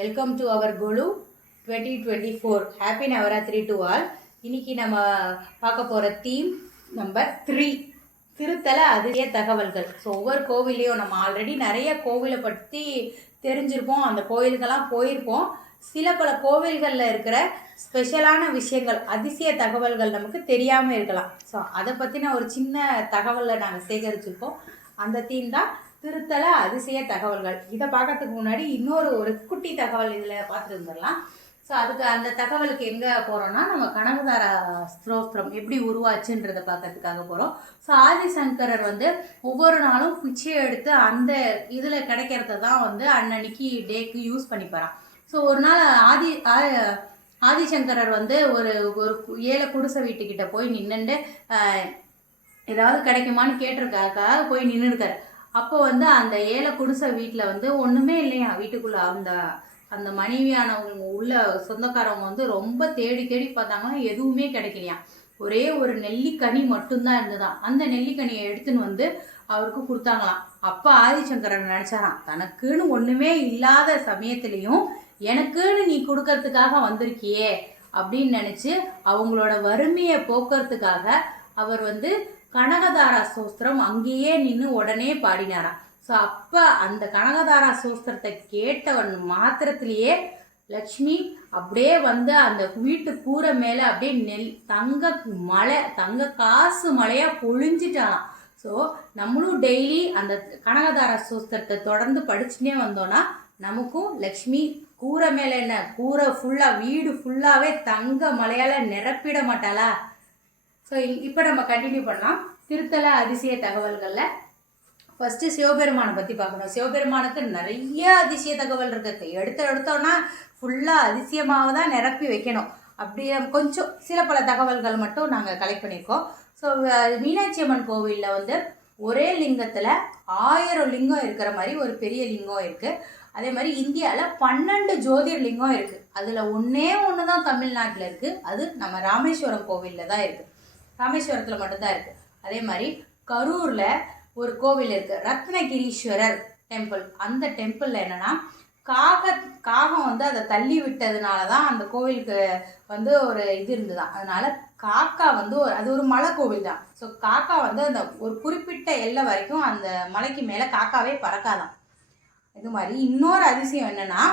Welcome to அவர் குழு 2024. Happy Navratri to all. இன்னைக்கு நம்ம பார்க்க போகிற தீம் நம்பர் 3, திருத்தல அதிசய தகவல்கள். ஸோ ஒவ்வொரு கோவிலையும் நம்ம ஆல்ரெடி நிறைய கோவிலை பற்றி தெரிஞ்சிருப்போம், அந்த கோவிலுக்கெல்லாம் போயிருப்போம். சில பல கோவில்களில் இருக்கிற ஸ்பெஷலான விஷயங்கள், அதிசய தகவல்கள் நமக்கு தெரியாமல் இருக்கலாம். ஸோ அதை பற்றின ஒரு சின்ன தகவலை நாங்கள் சேகரிச்சிருக்கோம். அந்த தீம் தான் திருத்தல அதிசய தகவல்கள். இதை பார்க்கறதுக்கு முன்னாடி ஒரு குட்டி தகவல் இதில் பார்த்துட்டு வந்துடலாம். ஸோ அதுக்கு அந்த தகவலுக்கு எங்கே போகிறோம்னா, நம்ம கனகதார ஸ்தோத்திரம் எப்படி உருவாச்சுன்றதை பார்க்கறதுக்காக போகிறோம். ஸோ ஆதிசங்கரர் ஒவ்வொரு நாளும் பிச்சை எடுத்து அந்த இதில் கிடைக்கிறத தான் அன்னன்னைக்கு டேக்கு யூஸ் பண்ணிப்பாரான். ஸோ ஒரு நாள் ஆதிசங்கரர் ஒரு ஒரு ஏழை குடிசை வீட்டுக்கிட்ட போய் நின்றுண்டு ஏதாவது கிடைக்குமான்னு கேட்டிருக்காக்காக போய் நின்றுருக்காரு. அப்போ அந்த ஏழை குடிசை வீட்டில் ஒன்றுமே இல்லையா வீட்டுக்குள்ளே. அந்த மனைவியானவங்க உள்ள சொந்தக்காரவங்க ரொம்ப தேடி தேடி பார்த்தாங்கன்னா எதுவுமே கிடைக்கலையா. ஒரே ஒரு நெல்லிக்கனி மட்டும்தான் இருந்ததான். அந்த நெல்லிக்கனியை எடுத்துன்னு அவருக்கு கொடுத்தாங்களாம். அப்போ ஆதிசங்கரன் நினச்சாராம், தனக்குன்னு ஒன்றுமே இல்லாத சமயத்துலேயும் எனக்குன்னு நீ கொடுக்கறதுக்காக வந்திருக்கியே அப்படின்னு நினச்சி அவங்களோட வறுமையை போக்குறதுக்காக அவர் கனகதாரா ஸ்தோத்திரம் அங்கேயே நின்று உடனே பாடினாராம். ஸோ அப்போ அந்த கனகதாரா ஸ்தோத்திரத்தை கேட்டவன் மாத்திரத்திலேயே லக்ஷ்மி அப்படியே அந்த வீட்டு கூரை மேலே அப்படியே தங்க காசு மழையாக பொழிஞ்சிட்டாலாம். ஸோ நம்மளும் டெய்லி அந்த கனகதாரா ஸ்தோத்திரத்தை தொடர்ந்து படிச்சுட்டே வந்தோன்னா நமக்கும் லக்ஷ்மி கூரை மேலே என்ன, கூரை ஃபுல்லாக வீடு ஃபுல்லாகவே தங்க மழையால் நிரப்பிட மாட்டாளா. ஸோ இப்போ நம்ம கண்டினியூ பண்ணலாம். திருத்தல அதிசய தகவல்களில் ஃபஸ்ட்டு சிவபெருமானை பற்றி பார்க்கணும். சிவபெருமானுக்கு நிறைய அதிசய தகவல் இருக்குது. எடுத்தோன்னா ஃபுல்லாக அதிசயமாக தான் நிரப்பி வைக்கணும். அப்படி கொஞ்சம் சில பல தகவல்கள் மட்டும் நாங்கள் கலெக்ட் பண்ணியிருக்கோம். ஸோ மீனாட்சி அம்மன் கோவிலில் ஒரே லிங்கத்தில் 1000 லிங்கம் இருக்கிற மாதிரி ஒரு பெரிய லிங்கம் இருக்குது. அதே மாதிரி இந்தியாவில் 12 ஜோதிர்லிங்கம் இருக்குது. அதில் ஒன்று தான் தமிழ்நாட்டில் இருக்குது. அது நம்ம ராமேஸ்வரம் கோவிலில் தான் இருக்குது. ராமேஸ்வரத்தில் மட்டும்தான் இருக்குது. அதே மாதிரி கரூரில் ஒரு கோவில் இருக்குது, ரத்னகிரீஸ்வரர் டெம்பிள். அந்த டெம்பிளில் என்னென்னா காகம் அதை தள்ளி விட்டதுனால தான் அந்த கோவிலுக்கு ஒரு இது இருந்துதான். அதனால் காக்கா அது ஒரு மலை கோவில் தான். ஸோ காக்கா அந்த ஒரு குறிப்பிட்ட எல்லை வரைக்கும் அந்த மலைக்கு மேலே காக்காவே பறக்காதான். இது மாதிரி இன்னொரு அதிசயம் என்னென்னா,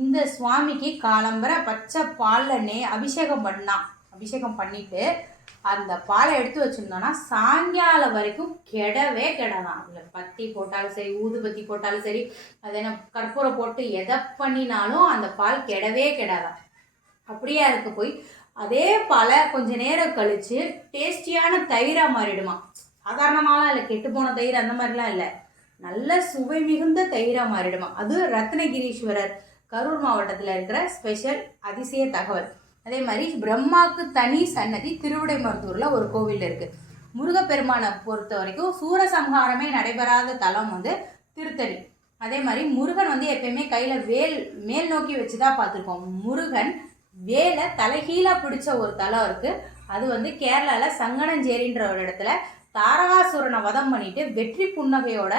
இந்த சுவாமிக்கு காலம்பரை பச்சை பாலில் அபிஷேகம் பண்ணிட்டு அந்த பாலை எடுத்து வச்சுருந்தோன்னா சாயங்காலம் வரைக்கும் கெடவே கெடாதான். அதில் பத்தி போட்டாலும் சரி, ஊதுபத்தி போட்டாலும் சரி, அது என்ன கற்பூரம் போட்டு எதை பண்ணினாலும் அந்த பால் கெடவே கெடாதான். அப்படியே அதுக்கு போய் அதே பாலை கொஞ்ச நேரம் கழித்து டேஸ்டியான தயிராக மாறிடுமா. சாதாரணமாலாம் இல்லை, கெட்டு போன தயிர் அந்த மாதிரிலாம் இல்லை, நல்ல சுவை மிகுந்த தயிராக மாறிடுமா. அது ரத்னகிரீஸ்வரர் கரூர் மாவட்டத்தில் இருக்கிற ஸ்பெஷல் அதிசய தகவல். அதே மாதிரி பிரம்மாவுக்கு தனி சன்னதி திருவிடைமருத்தூரில் ஒரு கோவில் இருக்குது. முருகப்பெருமானை பொறுத்த வரைக்கும் சூரசம்ஹாரமே நடைபெறாத தலம் திருத்தணி. அதே மாதிரி முருகன் எப்பயுமே கையில் மேல் நோக்கி வச்சு தான் பார்த்துருக்கோம். முருகன் வேலை தலைகீழாக பிடிச்ச ஒரு தலம் இருக்குது. அது கேரளாவில் சங்கனஞ்சேரின்ற ஒரு இடத்துல தாரகாசுரனை வதம் பண்ணிட்டு வெற்றி புன்னகையோட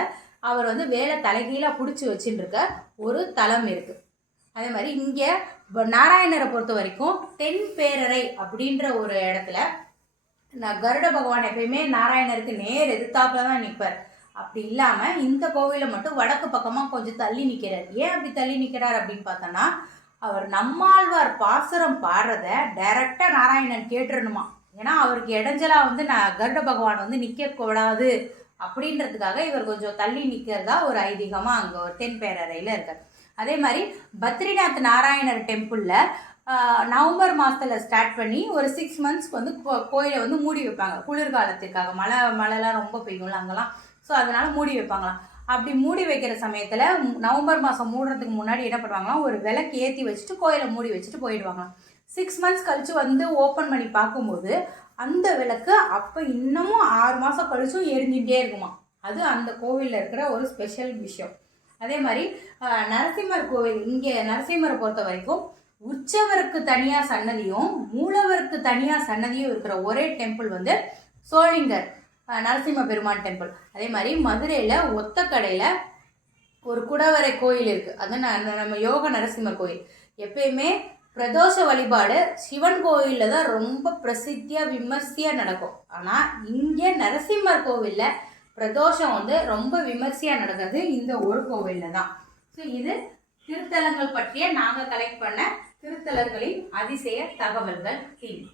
அவர் வேலை தலைகீழாக பிடிச்சி வச்சுட்டு இருக்க ஒரு தலம் இருக்குது. அதே மாதிரி இங்கே நாராயணரை பொறுத்த வரைக்கும் தென்பேரறை அப்படின்ற ஒரு இடத்துல கருட பகவான் எப்பயுமே நாராயணருக்கு நேர் எதிர்த்தாப்புல தான் நிற்பார். அப்படி இல்லாமல் இந்த கோவிலை மட்டும் வடக்கு பக்கமாக கொஞ்சம் தள்ளி நிற்கிறார். ஏன் அப்படி தள்ளி நிற்கிறார் அப்படின்னு பார்த்தோன்னா, அவர் நம்மாழ்வார் பாசுரம் பாடுறத டைரக்டாக நாராயணன் கேட்டுருணுமா. ஏன்னா அவருக்கு இடைஞ்சலாக கருட பகவான் நிற்கக்கூடாது அப்படின்றதுக்காக இவர் கொஞ்சம் தள்ளி நிற்கிறதா ஒரு ஐதீகமாக அங்கே ஒரு தென்பேரறையில் இருக்கார். அதே மாதிரி பத்ரிநாத் நாராயணர் டெம்பிளில் நவம்பர் மாதத்தில் ஸ்டார்ட் பண்ணி ஒரு 6 மந்த்ஸ்க்கு கோயிலை மூடி வைப்பாங்க. குளிர்காலத்துக்காக மழைலாம் ரொம்ப பெய்யும்ல அங்கெல்லாம். ஸோ அதனால் மூடி வைப்பாங்களாம். அப்படி மூடி வைக்கிற சமயத்தில் நவம்பர் மாதம் மூடுறதுக்கு முன்னாடி என்ன பண்ணுவாங்கன்னா, ஒரு விளக்கு ஏற்றி வச்சுட்டு கோயிலை மூடி வச்சுட்டு போயிடுவாங்களாம். 6 மந்த்ஸ் கழித்து ஓப்பன் பண்ணி பார்க்கும்போது அந்த விளக்கு அப்போ இன்னமும் 6 மாதம் கழிச்சும் எரிஞ்சுட்டே இருக்குமா. அது அந்த கோவிலில் இருக்கிற ஒரு ஸ்பெஷல் விஷயம். அதே மாதிரி நரசிம்மர் கோவில், இங்கே நரசிம்மரை பொறுத்த வரைக்கும் உற்சவருக்கு தனியாக சன்னதியும் மூலவருக்கு தனியாக சன்னதியும் இருக்கிற ஒரே டெம்பிள் சோளிங்கர் நரசிம்ம பெருமான் டெம்பிள். அதே மாதிரி மதுரையில் ஒத்தக்கடையில் ஒரு குடவரை கோயில் இருக்குது, அது நம்ம யோக நரசிம்மர் கோயில். எப்பயுமே பிரதோஷ வழிபாடு சிவன் கோயிலில் தான் ரொம்ப பிரசித்தியாக விமர்சையாக நடக்கும். ஆனால் இங்கே நரசிம்மர் கோவிலில் பிரதோஷம் வந்து ரொம்ப விமர்சையாக நடக்கிறது இந்த ஒரு கோவிலில் தான். ஸோ இது திருத்தலங்கள் பற்றிய நாங்கள் கலெக்ட் பண்ண திருத்தலங்களின் அதிசய தகவல்கள் டிவி.